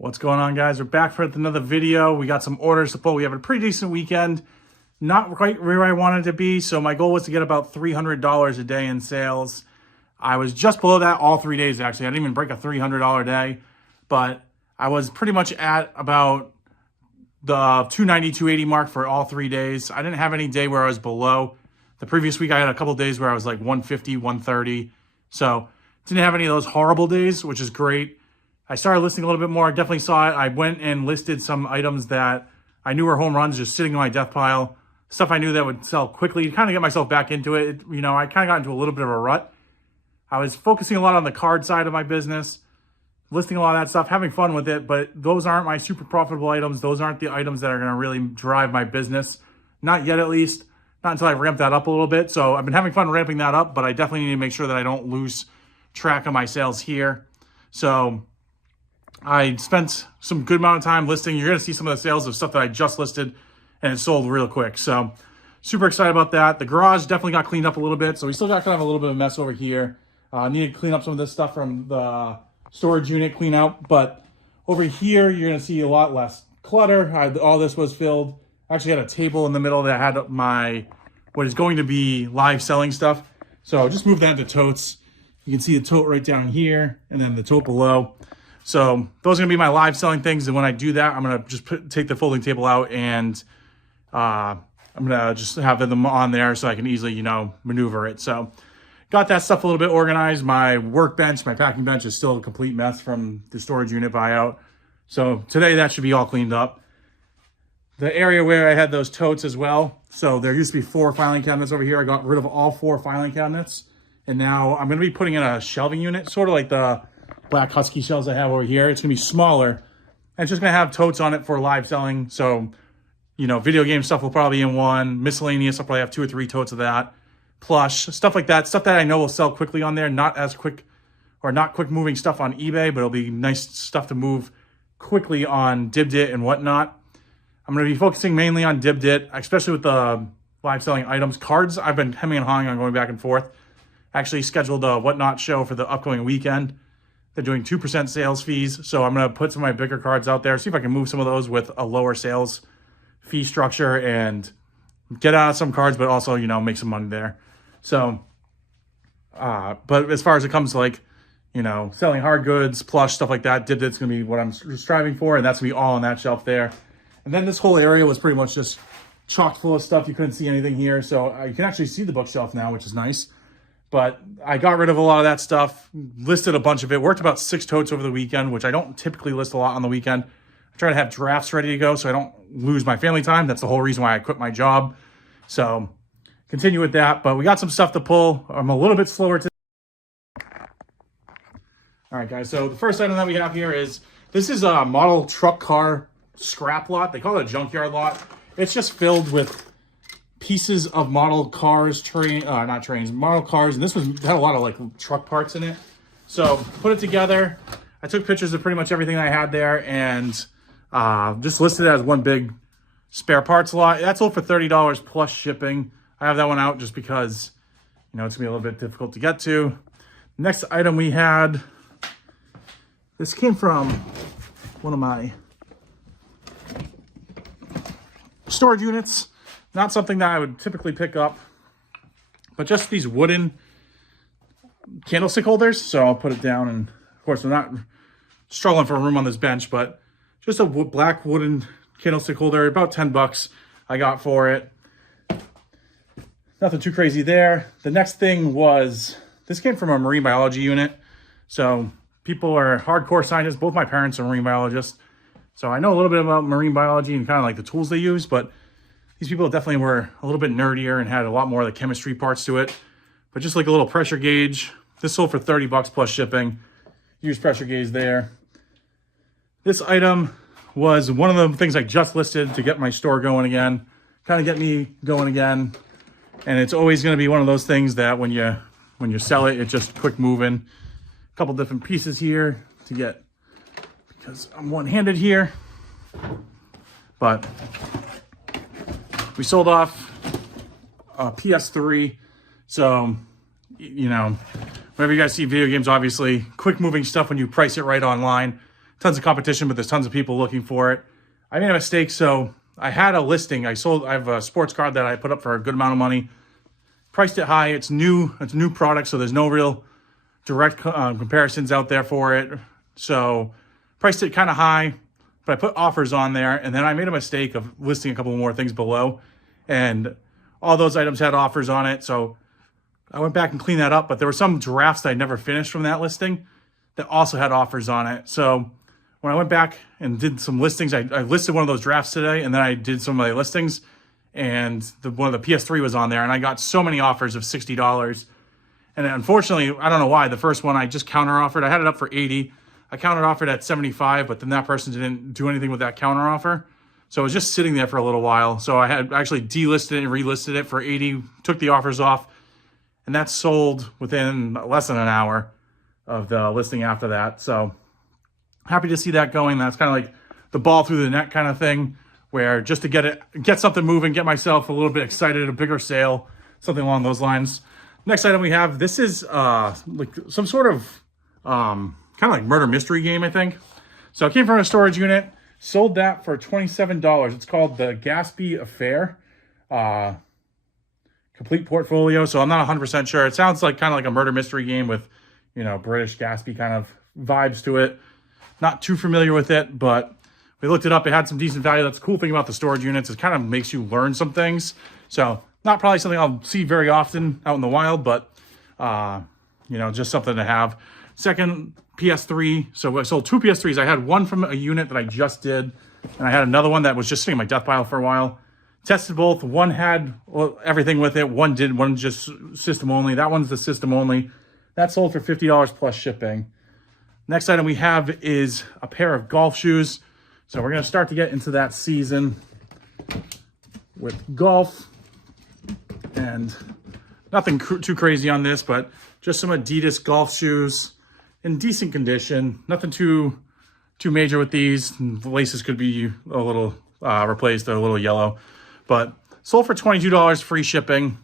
What's going on, guys? We're back for another video. We got some orders to pull. We have a pretty decent weekend. Not quite where I wanted to be, so my goal was to get about $300 a day in sales. I was just below that all 3 days, actually. I didn't even break a $300 day, but I was pretty much at about the 290, 280 mark for all 3 days. I didn't have any day where I was below. The previous week, I had a couple days where I was like 150, 130. So didn't have any of those horrible days, which is great. I started listing a little bit more. I definitely saw it. I went and listed some items that I knew were home runs just sitting in my death pile. Stuff I knew that would sell quickly to kind of get myself back into it. I kind of got into a little bit of a rut. I was focusing a lot on the card side of my business, listing a lot of that stuff, having fun with it, but those aren't my super profitable items. Those aren't the items that are going to really drive my business. Not yet, at least. Not until I ramp that up a little bit. So I've been having fun ramping that up, but I definitely need to make sure that I don't lose track of my sales here. So I spent some good amount of time listing. You're going to see some of the sales of stuff that I just listed and it sold real quick. So super excited about that. The garage definitely got cleaned up a little bit. So we still got kind of a little bit of a mess over here. Needed to clean up some of this stuff from the storage unit clean out. But over here, you're going to see a lot less clutter. All this was filled. I actually had a table in the middle that had what is going to be live selling stuff. So just move that into totes. You can see the tote right down here and then the tote below. So those are going to be my live selling things. And when I do that, I'm going to just take the folding table out and I'm going to just have them on there so I can easily, maneuver it. So got that stuff a little bit organized. My workbench, my packing bench is still a complete mess from the storage unit buyout. So today that should be all cleaned up. The area where I had those totes as well. So there used to be 4 filing cabinets over here. I got rid of all 4 filing cabinets. And now I'm going to be putting in a shelving unit, sort of like the Black Husky shelves I have over here. It's going to be smaller. And it's just going to have totes on it for live selling. So, video game stuff will probably be in one. Miscellaneous, I'll probably have 2 or 3 totes of that. Plush, stuff like that. Stuff that I know will sell quickly on there. Not as quick or not quick moving stuff on eBay, but it'll be nice stuff to move quickly on Dibdit and whatnot. I'm going to be focusing mainly on Dibdit, especially with the live selling items. Cards, I've been hemming and hawing on going back and forth. Actually scheduled a whatnot show for the upcoming weekend. They're doing 2% sales fees. So I'm going to put some of my bigger cards out there, see if I can move some of those with a lower sales fee structure and get out of some cards, but also, make some money there. So, but as far as it comes to selling hard goods, plush, stuff like that, Dibdit's going to be what I'm striving for. And that's going to be all on that shelf there. And then this whole area was pretty much just chock full of stuff. You couldn't see anything here. So you can actually see the bookshelf now, which is nice. But I got rid of a lot of that stuff, listed a bunch of it, worked about 6 totes over the weekend, which I don't typically list a lot on the weekend. I try to have drafts ready to go so I don't lose my family time. That's the whole reason why I quit my job. So continue with that. But we got some stuff to pull. I'm a little bit slower today. All right, guys. So the first item that we have here is, this is a model truck car scrap lot. They call it a junkyard lot. It's just filled with pieces of model cars, model cars, and this had a lot of truck parts in it. So put it together. I took pictures of pretty much everything I had there and just listed it as one big spare parts lot. That sold for $30 plus shipping. I have that one out just because it's gonna be a little bit difficult to get to. Next item we had, this came from one of my storage units. Not something that I would typically pick up, but just these wooden candlestick holders. So I'll put it down, and of course I'm not struggling for room on this bench, but just a black wooden candlestick holder, about 10 bucks I got for it. Nothing too crazy there. The next thing was, this came from a marine biology unit. So people are hardcore scientists. Both my parents are marine biologists. So I know a little bit about marine biology and kind of the tools they use, but these people definitely were a little bit nerdier and had a lot more of the chemistry parts to it. But just a little pressure gauge. This sold for 30 bucks plus shipping. Use pressure gauge there. This item was one of the things I just listed to get my store going again. Kind of get me going again. And it's always going to be one of those things that when you sell it, it's just quick moving. A couple different pieces here to get, because I'm one-handed here. But we sold off a PS3. So, whenever you guys see video games, obviously, quick moving stuff when you price it right online. tons of competition, but there's tons of people looking for it. I made a mistake. So I had a listing. I have a sports card that I put up for a good amount of money. Priced it high. It's new. It's a new product, so there's no real direct comparisons out there for it. So priced it kind of high, but I put offers on there, and then I made a mistake of listing a couple more things below, and all those items had offers on it. So I went back and cleaned that up, but there were some drafts that I never finished from that listing that also had offers on it. So when I went back and did some listings, I listed one of those drafts today, and then I did some of my listings, and one of the PS3 was on there, and I got so many offers of $60. And unfortunately, I don't know why, the first one I just counter offered. I had it up for 80. I counter offered at 75, but then that person didn't do anything with that counter offer. So it was just sitting there for a little while. So I had actually delisted it and relisted it for 80, took the offers off, and that sold within less than an hour of the listing after that. So happy to see that going. That's kind of like the ball through the net kind of thing, where just to get something moving, get myself a little bit excited, a bigger sale, something along those lines. Next item we have, this is like some sort of kind of like murder mystery game, I think. So it came from a storage unit, sold that for $27. It's called the Gatsby Affair Complete Portfolio. So I'm not 100% sure. It sounds like kind of like a murder mystery game with, you know, British Gatsby kind of vibes to it. Not too familiar with it, but we looked it up. It had some decent value. That's the cool thing about the storage units. It kind of makes you learn some things. So not probably something I'll see very often out in the wild, but, you know, just something to have. Second, PS3. So I sold 2 PS3s. I had one from a unit that I just did, and I had another one that was just sitting in my death pile for a while. Tested both. One had everything with it. One did. One just system only. That one's the system only. That sold for $50 plus shipping. Next item we have is a pair of golf shoes. So we're going to start to get into that season with golf. And nothing too crazy on this, but just some Adidas golf shoes in decent condition. Nothing too major with these. The laces could be a little replaced. They're a little yellow. But sold for $22 free shipping.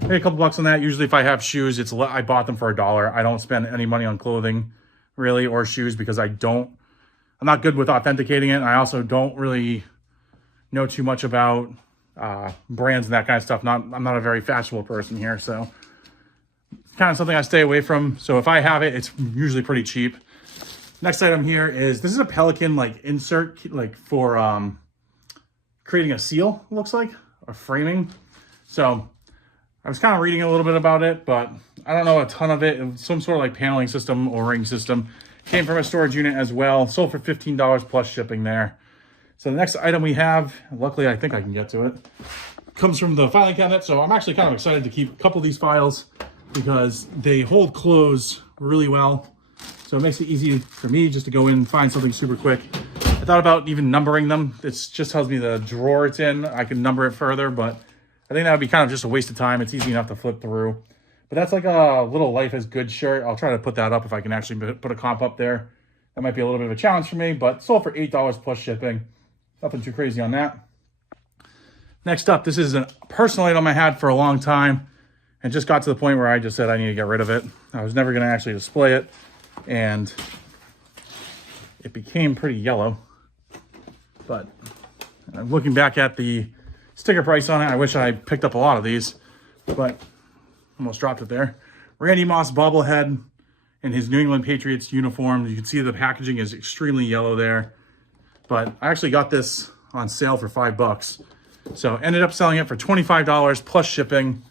Pay a couple bucks on that. Usually if I have shoes, I bought them for $1. I don't spend any money on clothing really or shoes because I'm not good with authenticating it. I also don't really know too much about brands and that kind of stuff. I'm not a very fashionable person here, so it's kind of something I stay away from. So if I have it, it's usually pretty cheap. Next item here is, this is a Pelican like insert like for creating a seal, looks like, or framing. So I was kind of reading a little bit about it, but I don't know a ton of it. It was some sort of like paneling system or ring system. Came from a storage unit as well. Sold for $15 plus shipping there. So the next item we have, luckily I think I can get to it, comes from the filing cabinet. So I'm actually kind of excited to keep a couple of these files because they hold close really well. So it makes it easy for me just to go in and find something super quick. I thought about even numbering them. It just tells me the drawer it's in. I can number it further, but I think that would be kind of just a waste of time. It's easy enough to flip through. But that's like a little Life is Good shirt. I'll try to put that up if I can actually put a comp up there. That might be a little bit of a challenge for me, but sold for $8 plus shipping. Nothing too crazy on that. Next up, this is a personal item I had for a long time and just got to the point where I just said I need to get rid of it. I was never going to actually display it, and it became pretty yellow. But I'm looking back at the sticker price on it. I wish I picked up a lot of these, but almost dropped it there. Randy Moss bobblehead in his New England Patriots uniform. You can see the packaging is extremely yellow there. But I actually got this on sale for $5. So ended up selling it for $25 plus shipping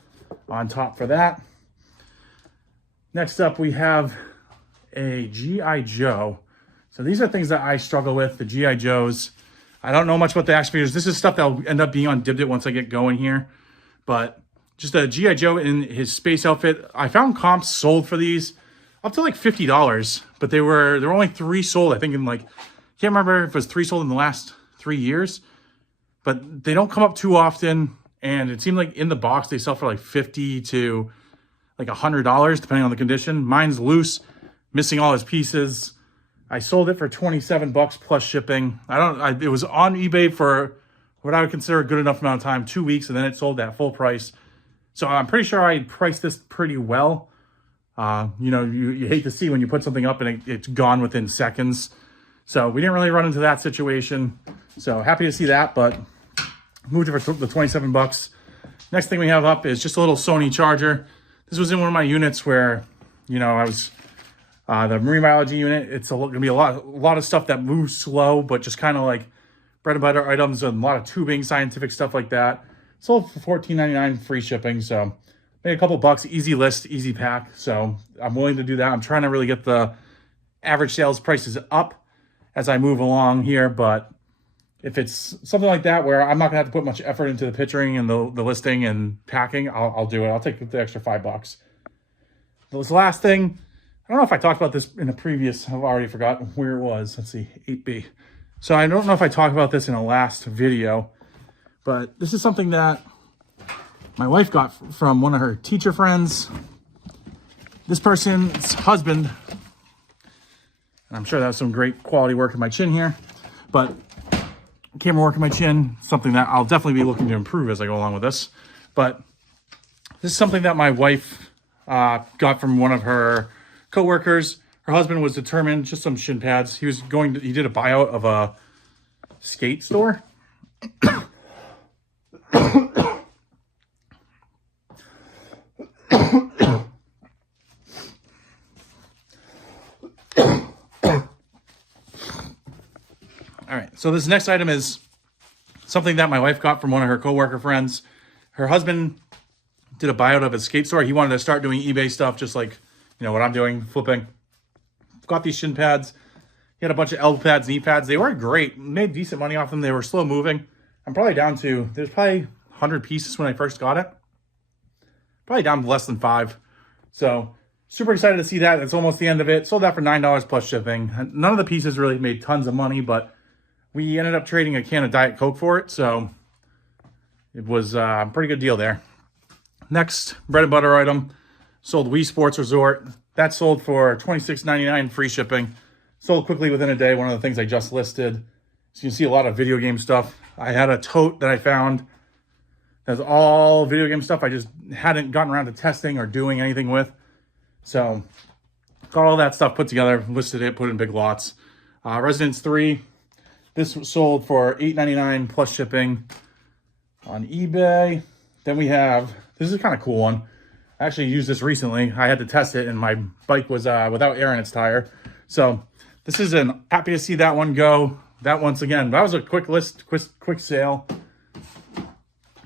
on top for that. Next up, we have a G.I. Joe. So these are things that I struggle with, the G.I. Joes. I don't know much about the action figures. This is stuff that will end up being on Dibdit once I get going here. But just a G.I. Joe in his space outfit. I found comps sold for these up to like $50, but there were only 3 sold. I think in like, can't remember if it was 3 sold in the last 3 years, but they don't come up too often. And it seemed like in the box, they sell for like $50 to like $100, depending on the condition. Mine's loose, missing all his pieces. I sold it for $27 plus shipping. It was on eBay for what I would consider a good enough amount of time, 2 weeks, and then it sold at full price. So I'm pretty sure I priced this pretty well. You know, you hate to see when you put something up and it's gone within seconds. So we didn't really run into that situation. So happy to see that, but moved it for the 27 bucks. Next thing we have up is just a little Sony charger. This was in one of my units where, you know, I was the marine biology unit. It's gonna be a lot of stuff that moves slow, but just kind of like bread and butter items and a lot of tubing, scientific stuff like that. Sold for $14.99 free shipping. So made a couple bucks, easy list, easy pack. So I'm willing to do that. I'm trying to really get the average sales prices up as I move along here, but if it's something like that where I'm not gonna have to put much effort into the picturing and the listing and packing, I'll do it. I'll take the extra $5. This last thing, I don't know if I talked about this in a previous, I've already forgotten where it was. Let's see, 8B. So I don't know if I talked about this in a last video, but this is something that my wife got from one of her teacher friends. This person's husband, and I'm sure that was some great quality work in my chin here, but camera work in my chin, something that I'll definitely be looking to improve as I go along with this. But this is something that my wife got from one of her co-workers. Her husband was determined, just some shin pads. He did a buyout of a skate store. All right, so this next item is something that my wife got from one of her coworker friends. Her husband did a buyout of his skate store. He wanted to start doing eBay stuff, just like, you know, what I'm doing, flipping. Got these shin pads. He had a bunch of elbow pads, knee pads. They weren't great. Made decent money off them. They were slow moving. I'm probably down to, there's probably 100 pieces when I first got it. Probably down to less than 5. So super excited to see that. It's almost the end of it. Sold that for $9 plus shipping. None of the pieces really made tons of money, but we ended up trading a can of Diet Coke for it. So it was a pretty good deal there. Next bread and butter item, sold Wii Sports Resort. That sold for $26.99 free shipping. Sold quickly within a day. One of the things I just listed. So you can see a lot of video game stuff. I had a tote that I found that's all video game stuff I just hadn't gotten around to testing or doing anything with. So got all that stuff put together, listed it, put in big lots. Residence 3, this was sold for $8.99 plus shipping on eBay. Then we have, this is a kind of cool one. I actually used this recently. I had to test it and my bike was without air in its tire. So this is happy to see that one go. That once again, that was a quick list, quick sale.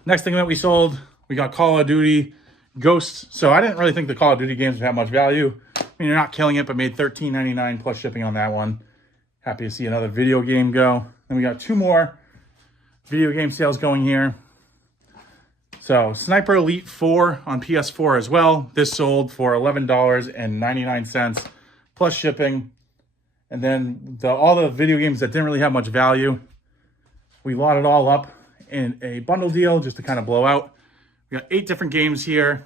Next thing that we sold, we got Call of Duty Ghosts. So I didn't really think the Call of Duty games would have much value. I mean, you're not killing it, but made $13.99 plus shipping on that one. Happy to see another video game go. Then we got 2 more video game sales going here. So Sniper Elite 4 on PS4 as well. This sold for $11.99 plus shipping. And then all the video games that didn't really have much value, we lotted all up in a bundle deal just to kind of blow out. We got 8 different games here.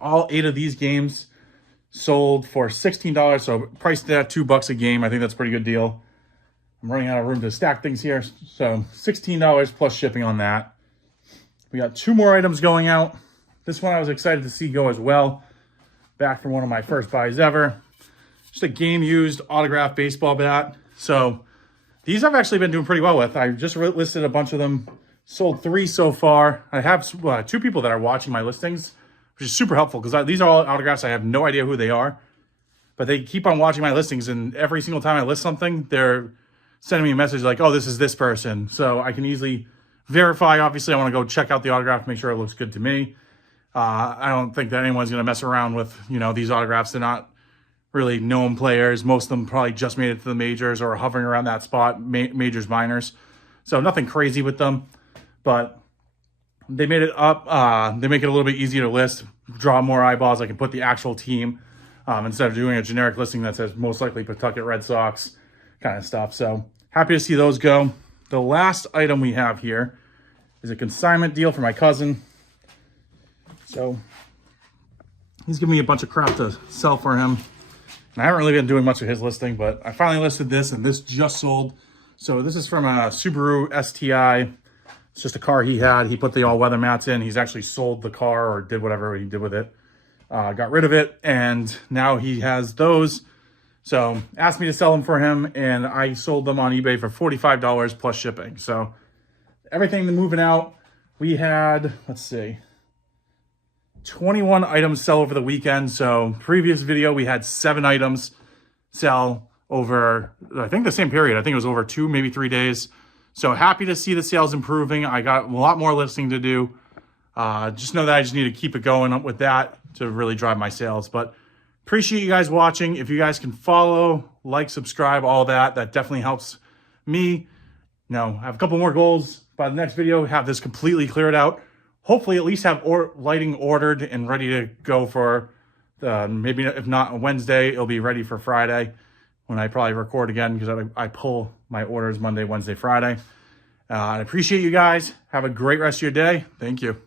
All 8 of these games sold for $16, so priced at $2 a game. I think that's a pretty good deal. I'm running out of room to stack things here, so $16 plus shipping on that. We got 2 more items going out. This one I was excited to see go as well. Back from one of my first buys ever. Just a game used autographed baseball bat. So these I've actually been doing pretty well with. I just listed a bunch of them. Sold 3 so far. I have 2 people that are watching my listings, which is super helpful because these are all autographs. I have no idea who they are, but they keep on watching my listings, and every single time I list something, they're sending me a message like, oh, this is this person. So I can easily verify. Obviously, I want to go check out the autograph, make sure it looks good to me. I don't think that anyone's going to mess around with, you know, these autographs. They're not really known players. Most of them probably just made it to the majors or are hovering around that spot, majors, minors. So nothing crazy with them, but they made it up. They make it a little bit easier to list, draw more eyeballs. I can put the actual team instead of doing a generic listing that says most likely Pawtucket Red Sox kind of stuff. So happy to see those go. The last item we have here is a consignment deal for my cousin. So he's giving me a bunch of crap to sell for him. And I haven't really been doing much of his listing, but I finally listed this, and this just sold. So this is from a Subaru STI. It's just a car he had. He put the all-weather mats in. He's actually sold the car or did whatever he did with it. Got rid of it, and now he has those. So asked me to sell them for him, and I sold them on eBay for $45 plus shipping. So everything moving out. We had, let's see, 21 items sell over the weekend. So previous video, we had 7 items sell over, I think the same period. I think it was over 2, maybe 3 days. So happy to see the sales improving. I got a lot more listing to do. Just know that I just need to keep it going with that to really drive my sales. But appreciate you guys watching. If you guys can follow, like, subscribe, all that definitely helps me. I have a couple more goals by the next video, have this completely cleared out. Hopefully at least have lighting ordered and ready to go for maybe if not Wednesday, it'll be ready for Friday when I probably record again, because I pull my orders Monday, Wednesday, Friday. I appreciate you guys. Have a great rest of your day. Thank you.